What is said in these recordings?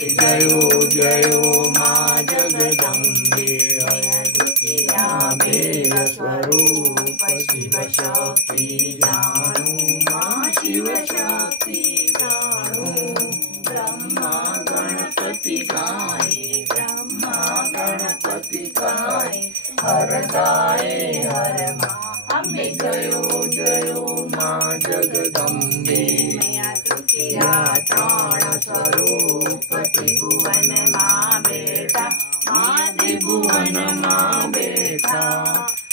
जयो जयो माँ जगदम्बे द्वितीया भेद स्वरूप शिव शक्ति जानु माँ शिव शक्ति जानु ब्रह्मा गणपति गाए हर गाए हर माँ अम्बे जयो जयो माँ जगदम्बे तृतीया प्राण स्वरूप त्रिभुवन माँ बेटा त्रिभुवन माँ बेटा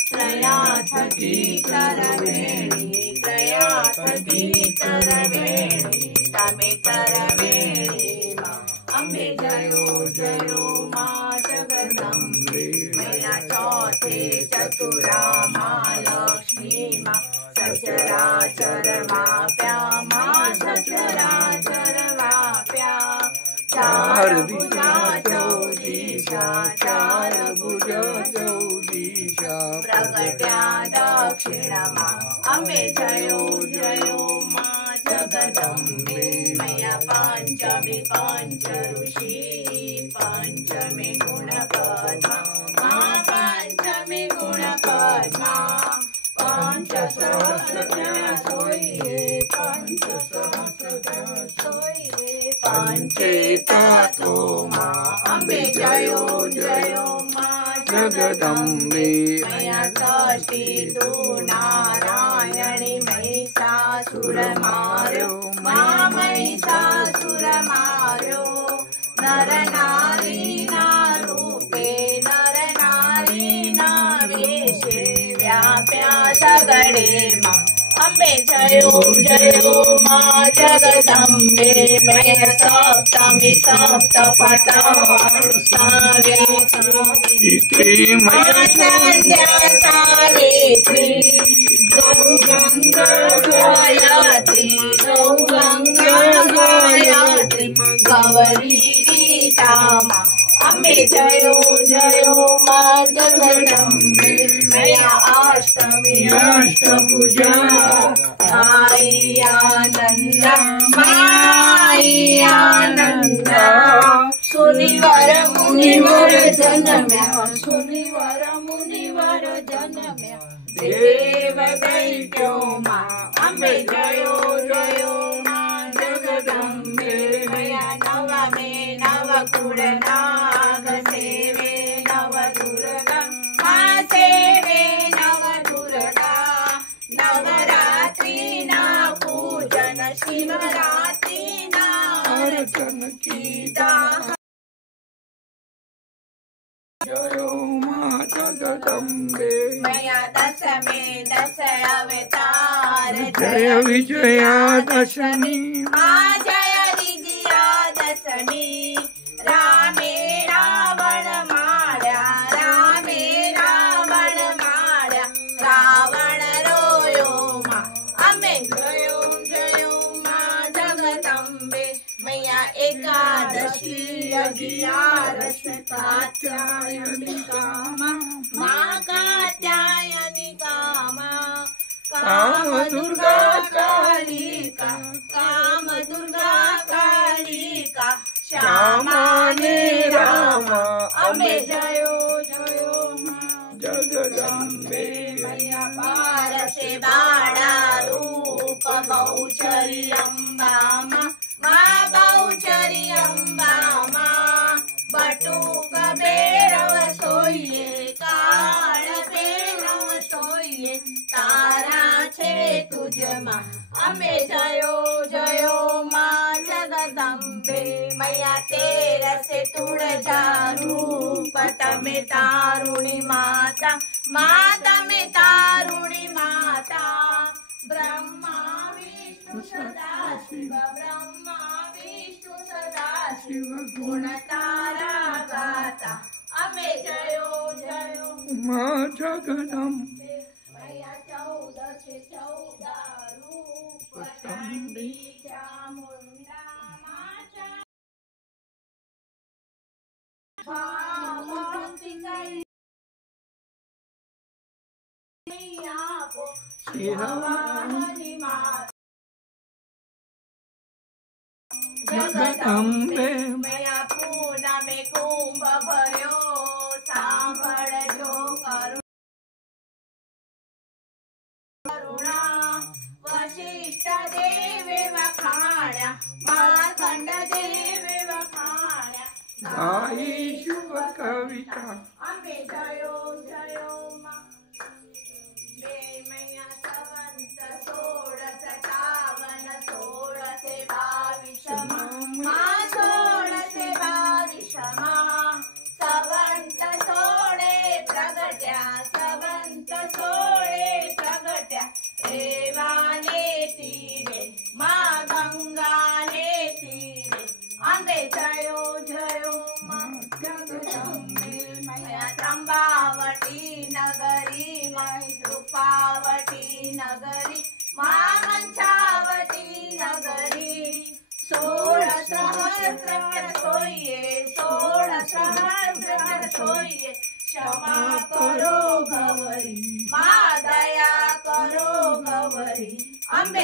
त्रया थकी करवेणी तमे करवेणी माँ अम्बे जयो जयो माँ जगदम्बे मैया चौथे चतुरा माँ लक्ष्मी माँ सचराचर व्याप्या माँ सचराचर व्याप्या चार भुजा चौदिशा प्रगट्या दक्षिण माँ अम्बे जयो जयो माँ जगदम्बे मैया पंचमी पंच ऋषि पंचमी गुण पद्मा माँ पंचमी गुण पद्मा पंच सहस्र सोइए पंचेता तो माँ अम्बे जयो जयो माँ जगदम्बे मैया षष्ठी तू नारायणी महिषासुर मार्यो माँ महिषासुर मार्यो नर नारी ना रूपे नर नारी ना वेशे व्याप्या सगळे माँ अम्बे जयो जयो माँ जगदम्बे मैया सप्तमी सप्तपटा सावित्री मैया संध्या सावित्री गौ गंगा गायत्री गौरी गीता माँ अम्बे जयो जयो माँ जगदम्बे मैया अष्टमी अष्टभुजा माई आनंद सुनिवर मुनिवर जन्म्या देव दैत्यो माँ अम्बे जयो जयो माँ जगदम्बे मैया नवमे नवकुल नाग सेवे नव दुर्गा माँ सेवे नव दुर्गा नवरात्रि ना पूजन शिवरात्रि ना अर्चन कीता जयो माँ जगदम्बे मैया दशमे दश अवतार जय विजया दशमी माँ जय विजया दशमी रामे रावण मार्या रावण रोयो माँ अम्बे जयो जयो माँ जगदम्बे मैया एकादशी अगियारस कात्यायनिका माँ कात्यायनिका माँ काम दुर्गा कालिका श्यामा ने रामा अम्बे जयो जयो माँ जगदम्बे मैया पार से बाड़ा रूप बहुचरी अम्बा माँ बहुचरी अम्बा माँ बटुक बेरव सोइए काळ बेरव सोइए तारा छे तुझ माँ अम्बे जयो जयो माँ जगदम्बे मैया तेरा से तुळजा रूप तमे तारुणी माता माता में तारुणी माता ब्रह्मा विष्णु सदाशिव गुण तारा गाता अम्बे जयो जयो माँ जगदम्बे मैया 14 से 14 रूप चंडी चामुंडा माता शिरवानी माता जगदंबे मैया पूना में कुंभ भर्यो सांभळजो करुणा वशिष्ठ देवी वखाण्या मार्कंड देवी वखाण्या गाई शुभ कविता अंबे जयो जयो मा मैया सवंत 16 मा 16 सवंत सोळे प्रगट्या सवंत सोळे प्रगट्या रेवाने तीरे मा गंगाने तीरे अंबे जयो जयो मा जगदंबे मैया त्र्यंबावती नगरी रूपावती नगरी मा मंचावती नगरी 16 सहस्र सोये क्षमा करो गौरी मा दया करो गौरी अंबे